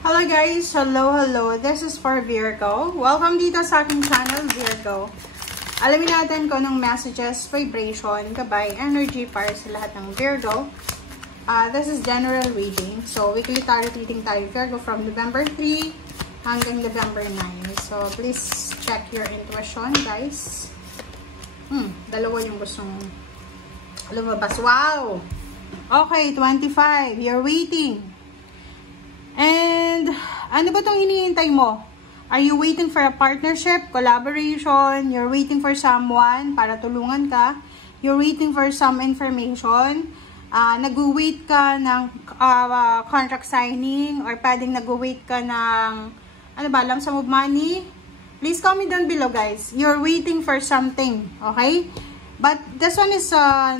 Hello guys! Hello! This is for Virgo. Welcome dito sa aking channel, Virgo. Alamin natin kung anong messages, vibration, gabay, energy para sa lahat ng Virgo. This is general reading. So, weekly tarot reading tayo, Virgo, from November 3 hanggang November 9. So, please check your intuition, guys. Dalawa yung gustong lumabas. Wow! Okay, 25. You're waiting. And, ano ba itong hinihintay mo? Are you waiting for a partnership, collaboration? You're waiting for someone para tulungan ka? You're waiting for some information? Nag-wait ka ng contract signing? Or pwedeng nag-wait ka ng, ano ba, lump sum of money? Please comment down below, guys. You're waiting for something, okay? But this one is,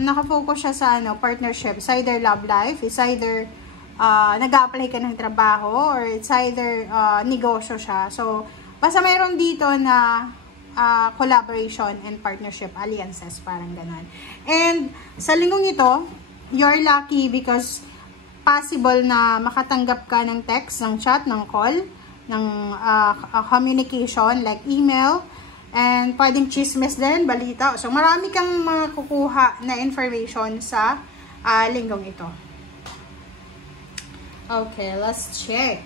nakafocus siya sa partnership. It's either love life, it's either nag-a-apply ka ng trabaho, or it's either negosyo siya. So, basta mayroon dito na collaboration and partnership, alliances, parang ganon. And sa linggong ito, you're lucky because possible na makatanggap ka ng text, ng chat, ng call, ng communication like email, and pwedeng chismis din, balita. So, marami kang makukuha na information sa linggong ito. Okay, let's check.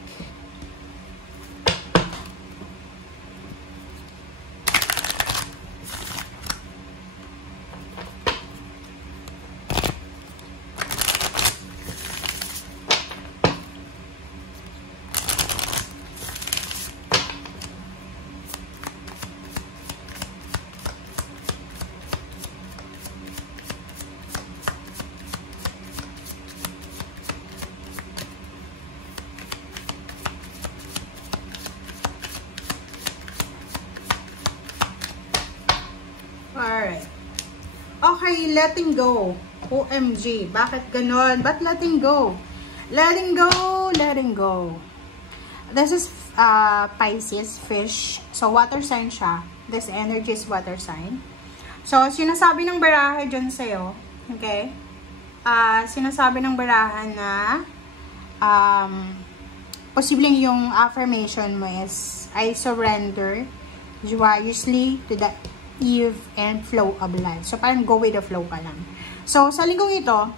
Alright. Okay, letting go. OMG. Bakit ganon? Ba't letting go? Letting go. This is Pisces, fish. So, water sign siya. This energy is water sign. So, sinasabi ng baraha dyan sa'yo. Okay? Sinasabi ng baraha na posibleng yung affirmation mo is I surrender joyously to the eve and flow of life. So, parang go with the flow ka lang. So, sa linggong ito,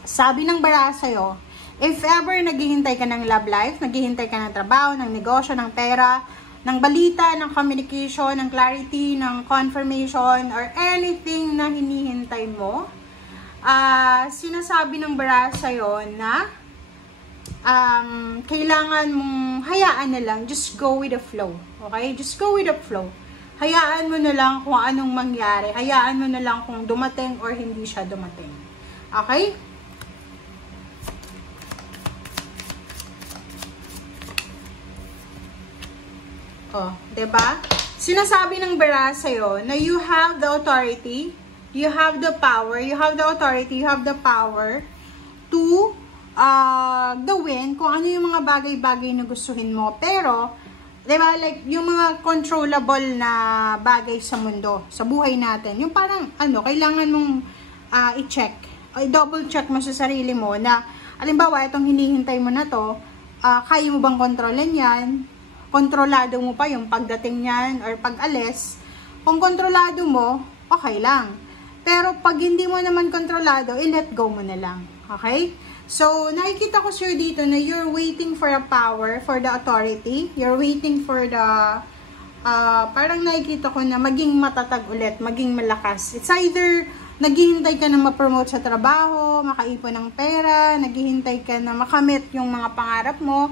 sabi ng baraha sa'yo, if ever naghihintay ka ng love life, naghihintay ka ng trabaho, ng negosyo, ng pera, ng balita, ng communication, ng clarity, ng confirmation, or anything na hinihintay mo, sinasabi ng baraha sa'yo na kailangan mong hayaan na lang, just go with the flow. Okay? Just go with the flow. Hayaan mo na lang kung anong mangyari. Hayaan mo na lang kung dumating or hindi siya dumating. Okay? Oh, 'di ba? Sinasabi ng baraha sa'yo na you have the authority, you have the power, you have the authority, you have the power to gawin kung ano yung mga bagay-bagay na gustuhin mo. Pero, diba, like, yung mga controllable na bagay sa mundo, sa buhay natin, yung parang, kailangan mong i-check, i-double check mo sa sarili mo na, alimbawa, itong hinihintay mo na to, kaya mo bang kontrolin yan? Kontrolado mo pa yung pagdating yan or pag-alis? Kung kontrolado mo, okay lang. Pero pag hindi mo naman kontrolado, i-let go mo na lang. Okay? So, nakikita ko sir dito na you're waiting for a power, for the authority. You're waiting for the, parang nakikita ko na maging matatag ulit, maging malakas. It's either naghihintay ka na ma-promote sa trabaho, makaipon ng pera, naghihintay ka na makamit yung mga pangarap mo,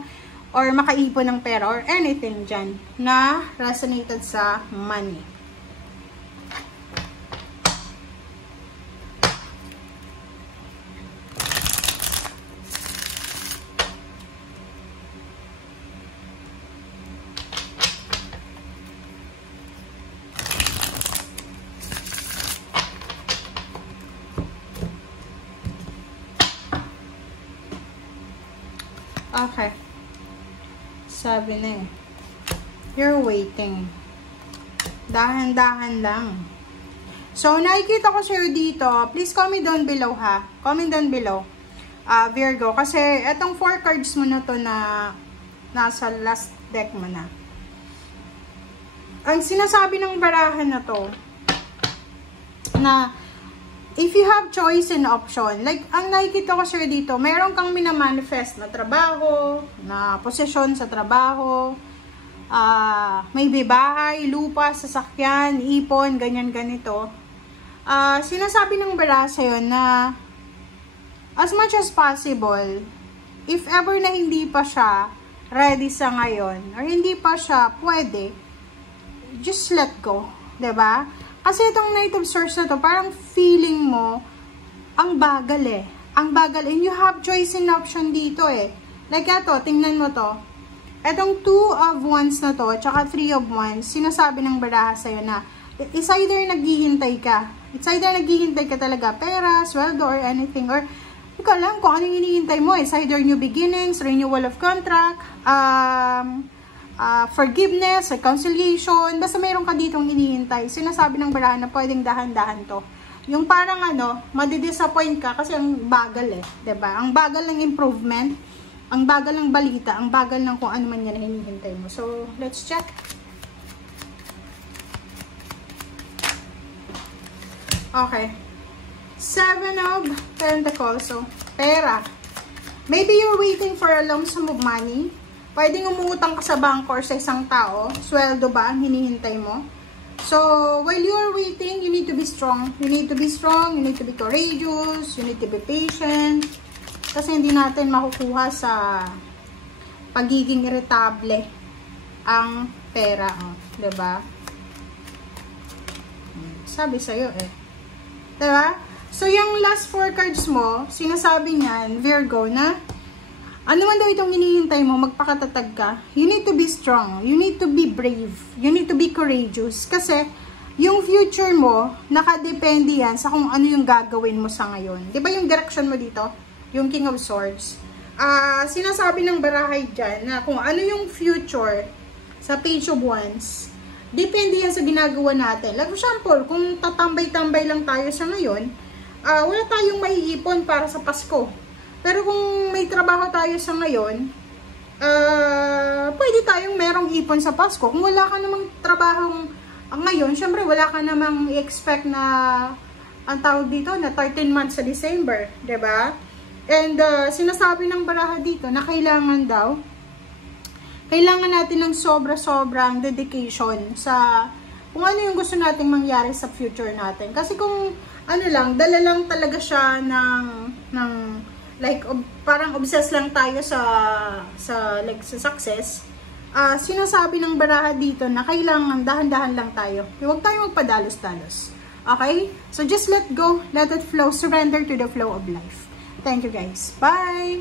or makaipon ng pera, or anything dyan na resonated sa money. Okay. Sabi na eh. You're waiting. Dahan-dahan lang. So, nakikita ko sa'yo dito. Please comment down below ha. Comment down below. Virgo. Kasi etong 4 cards mo na to na nasa last deck mo na. Ang sinasabi ng barahan na to, na if you have choice and option, like ang nakikita ko sir dito, mayroon kang minamanifest na trabaho, na posisyon sa trabaho, may bahay, lupa, sasakyan, ipon, ganyan ganito. Sinasabi ng baraha sa'yo na as much as possible, if ever na hindi pa siya ready sa ngayon, or hindi pa siya pwede, just let go. 'Di ba? Kasi itong Knight of Swords na to, parang feeling mo, ang bagal eh. Ang bagal. And you have choice and option dito eh. Like ito, tingnan mo to. Itong 2 of Wands na to, tsaka 3 of Wands, sinasabi ng baraha sa'yo na, it's either naghihintay ka. It's either naghihintay ka talaga, pera, sweldo, or anything. Or, hindi ko alam kung ano yung hinihintay mo. It's either new beginnings, renewal of contract, forgiveness, reconciliation, basta mayroon ka ditong hinihintay. Sinasabi ng baraha na pwedeng dahan-dahan to. Yung parang madidisappoint ka kasi ang bagal eh, 'di ba? Ang bagal ng improvement, ang bagal ng balita, ang bagal ng kung ano man yan hinihintay mo. So, let's check. Okay. 7 of Pentacles. So, pera. Maybe you're waiting for a lump sum of money. Pwedeng umutang ka sa bangko or sa isang tao. Sweldo ba ang hinihintay mo? So, while you're waiting, you need to be strong. You need to be strong, you need to be courageous, you need to be patient. Kasi hindi natin makukuha sa pagiging irritable ang pera. Oh, diba? Sabi sa'yo eh. Diba? So, yung last 4 cards mo, sinasabi niyan, Virgo, na ano man daw itong hinihintay mo, magpakatatag ka. You need to be strong. You need to be brave. You need to be courageous. Kasi, yung future mo, nakadepende yan sa kung ano yung gagawin mo sa ngayon. Diba yung direction mo dito? Yung King of Swords. Sinasabi ng barahay dyan na kung ano yung future sa Page of Wands, depende yan sa ginagawa natin. Like for example, kung tatambay-tambay lang tayo sa ngayon, wala tayong maiipon para sa Pasko. Pero kung may trabaho tayo sa ngayon, pwede tayong merong ipon sa Pasko. Kung wala ka namang trabaho ngayon, syempre wala ka namang i-expect na, ang tawag dito, na 13 months sa December. 'Di ba? And sinasabi ng baraha dito na kailangan natin ng sobra-sobrang dedication sa kung ano yung gusto nating mangyari sa future natin. Kasi kung dala lang talaga siya ng like, parang obsessed lang tayo sa success, sinasabi ng baraha dito na kailangan dahan-dahan lang tayo. Huwag tayong magpadalos-dalos. Okay? So, just let go, let it flow, surrender to the flow of life. Thank you guys. Bye!